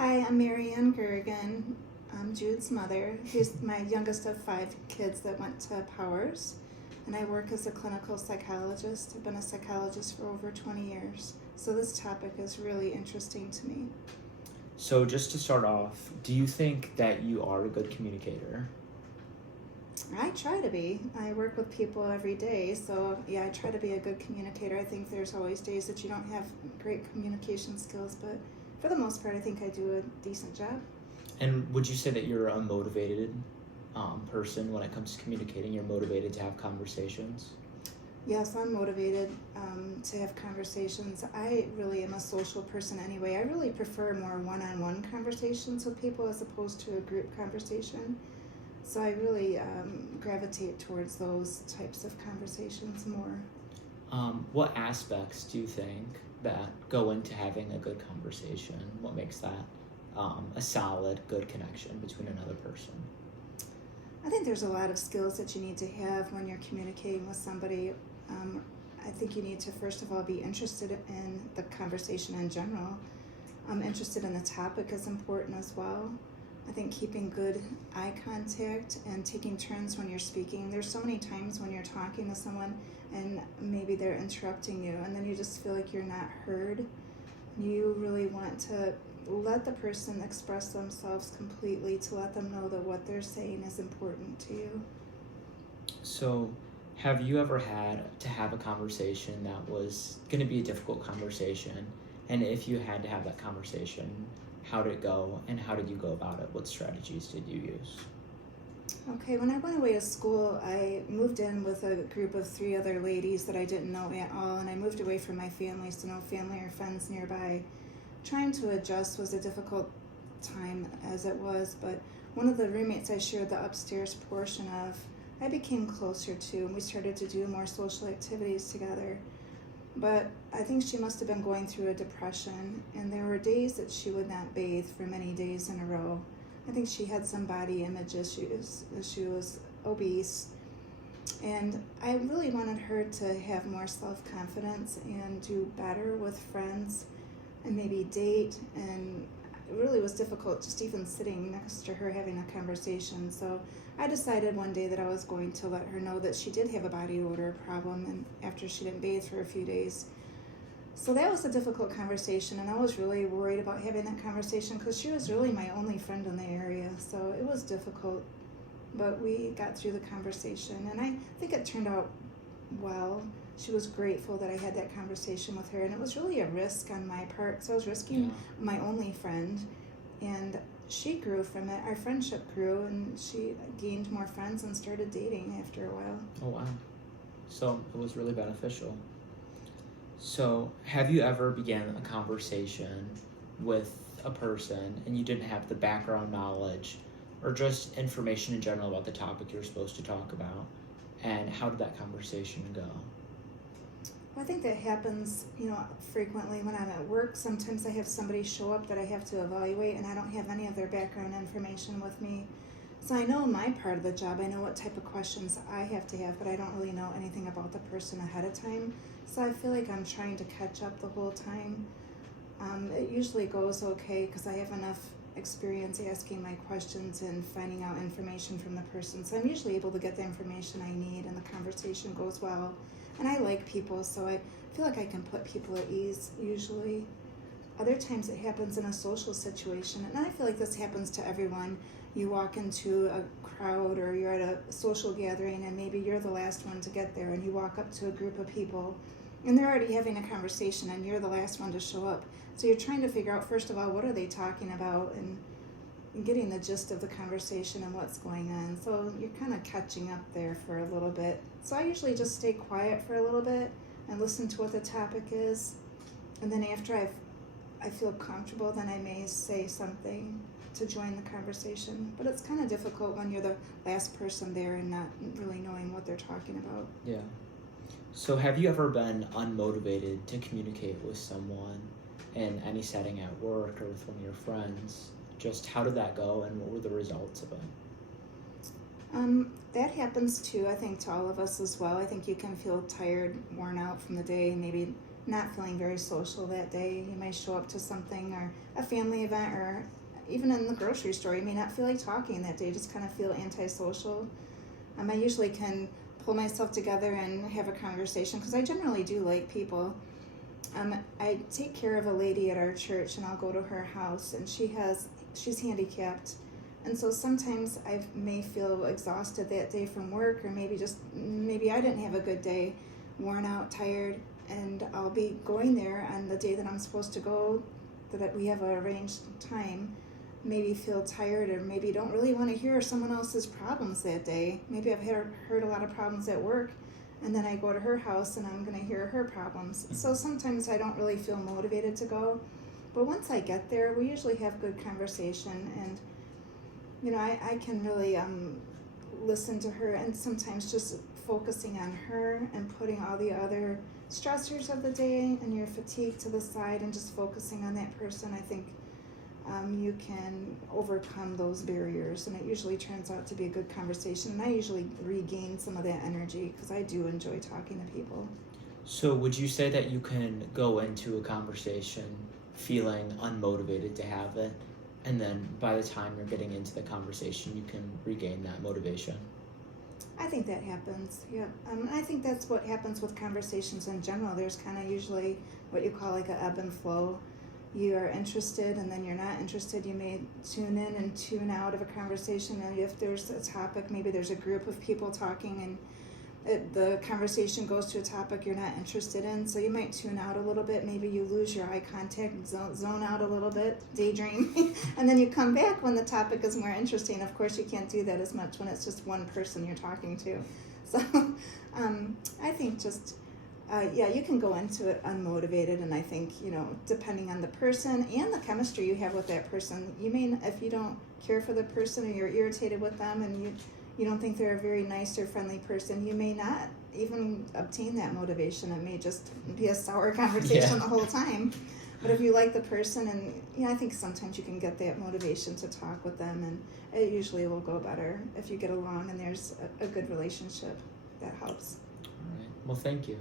Hi, I'm Marianne Gergen. I'm Jude's mother. She's my youngest of 5 kids that went to Powers. And I work as a clinical psychologist. I've been a psychologist for over 20 years. So this topic is really interesting to me. So just to start off, do you think that you are a good communicator? I try to be. I work with people every day, so yeah, I try to be a good communicator. I think there's always days that you don't have great communication skills, but for the most part, I think I do a decent job. And would you say that you're a motivated person when it comes to communicating? You're motivated to have conversations? Yes, I'm motivated to have conversations. I really am a social person anyway. I really prefer more one-on-one conversations with people as opposed to a group conversation. So I really gravitate towards those types of conversations more. What aspects do you think that go into having a good conversation? What makes that a solid, good connection between another person? I think there's a lot of skills that you need to have when you're communicating with somebody. I think you need to, first of all, be interested in the conversation in general. Interested in the topic is important as well. I think keeping good eye contact and taking turns when you're speaking. There's so many times when you're talking to someone and maybe they're interrupting you and then you just feel like you're not heard. You really want to let the person express themselves completely, to let them know that what they're saying is important to you. So, have you ever had to have a conversation that was going to be a difficult conversation? And if you had to have that conversation, how did it go and how did you go about it? What strategies did you use? Okay, when I went away to school, I moved in with a group of 3 other ladies that I didn't know at all, and I moved away from my family, so no family or friends nearby. Trying to adjust was a difficult time as it was, but one of the roommates I shared the upstairs portion of, I became closer to, and we started to do more social activities together. But I think she must have been going through a depression, and there were days that she would not bathe for many days in a row. I think she had some body image issues. She was obese, and I really wanted her to have more self-confidence and do better with friends and maybe date, and it really was difficult just even sitting next to her having a conversation. So I decided one day that I was going to let her know that she did have a body odor problem, and after she didn't bathe for a few days. So that was a difficult conversation, and I was really worried about having that conversation because she was really my only friend in the area. So it was difficult, but we got through the conversation, and I think it turned out well. She was grateful that I had that conversation with her, and it was really a risk on my part because I was risking my only friend, and she grew from it. Our friendship grew, and she gained more friends and started dating after a while. Oh, wow. So it was really beneficial. So have you ever began a conversation with a person and you didn't have the background knowledge or just information in general about the topic you're supposed to talk about? And how did that conversation go? I think that happens, frequently when I'm at work. Sometimes I have somebody show up that I have to evaluate, and I don't have any of their background information with me. So I know my part of the job. I know what type of questions I have to have, but I don't really know anything about the person ahead of time. So I feel like I'm trying to catch up the whole time. It usually goes okay because I have enough experience asking my questions and finding out information from the person. So I'm usually able to get the information I need, and the conversation goes well. And I like people, so I feel like I can put people at ease usually. Other times it happens in a social situation, and I feel like this happens to everyone. You walk into a crowd or you're at a social gathering and maybe you're the last one to get there, and you walk up to a group of people and they're already having a conversation and you're the last one to show up. So you're trying to figure out, first of all, what are they talking about, and getting the gist of the conversation and what's going on. So you're kind of catching up there for a little bit. So I usually just stay quiet for a little bit and listen to what the topic is. And then after I feel comfortable, then I may say something to join the conversation. But it's kind of difficult when you're the last person there and not really knowing what they're talking about. Yeah. So have you ever been unmotivated to communicate with someone in any setting at work or with one of your friends? Just how did that go and what were the results of it? That happens too, I think, to all of us as well. I think you can feel tired, worn out from the day, maybe not feeling very social that day. You may show up to something or a family event, or even in the grocery store, you may not feel like talking that day, just kind of feel antisocial. I usually can pull myself together and have a conversation because I generally do like people. I take care of a lady at our church, and I'll go to her house, and she's handicapped, and so sometimes I may feel exhausted that day from work, or maybe I didn't have a good day, worn out, tired, and I'll be going there on the day that I'm supposed to go, that we have an arranged time, maybe feel tired, or maybe don't really want to hear someone else's problems that day. Maybe I've heard a lot of problems at work, and then I go to her house and I'm going to hear her problems. So sometimes I don't really feel motivated to go, but once I get there, we usually have good conversation, and I can really listen to her, and sometimes just focusing on her and putting all the other stressors of the day and your fatigue to the side and just focusing on that person, I think you can overcome those barriers, and it usually turns out to be a good conversation, and I usually regain some of that energy because I do enjoy talking to people. So would you say that you can go into a conversation feeling unmotivated to have it, and then by the time you're getting into the conversation, you can regain that motivation? I think that happens, yeah. I think that's what happens with conversations in general. There's kind of usually what you call like an ebb and flow. You are interested, and then you're not interested. You may tune in and tune out of a conversation, and if there's a topic, maybe there's a group of people talking, and the conversation goes to a topic you're not interested in, so you might tune out a little bit. Maybe you lose your eye contact, zone out a little bit, daydream, and then you come back when the topic is more interesting. Of course, you can't do that as much when it's just one person you're talking to. So I think just, you can go into it unmotivated, and I think, depending on the person and the chemistry you have with that person, if you don't care for the person, or you're irritated with them, and you don't think they're a very nice or friendly person, you may not even obtain that motivation. It may just be a sour conversation the whole time. But if you like the person, and I think sometimes you can get that motivation to talk with them, and it usually will go better if you get along and there's a good relationship. That helps. All right. Well, thank you.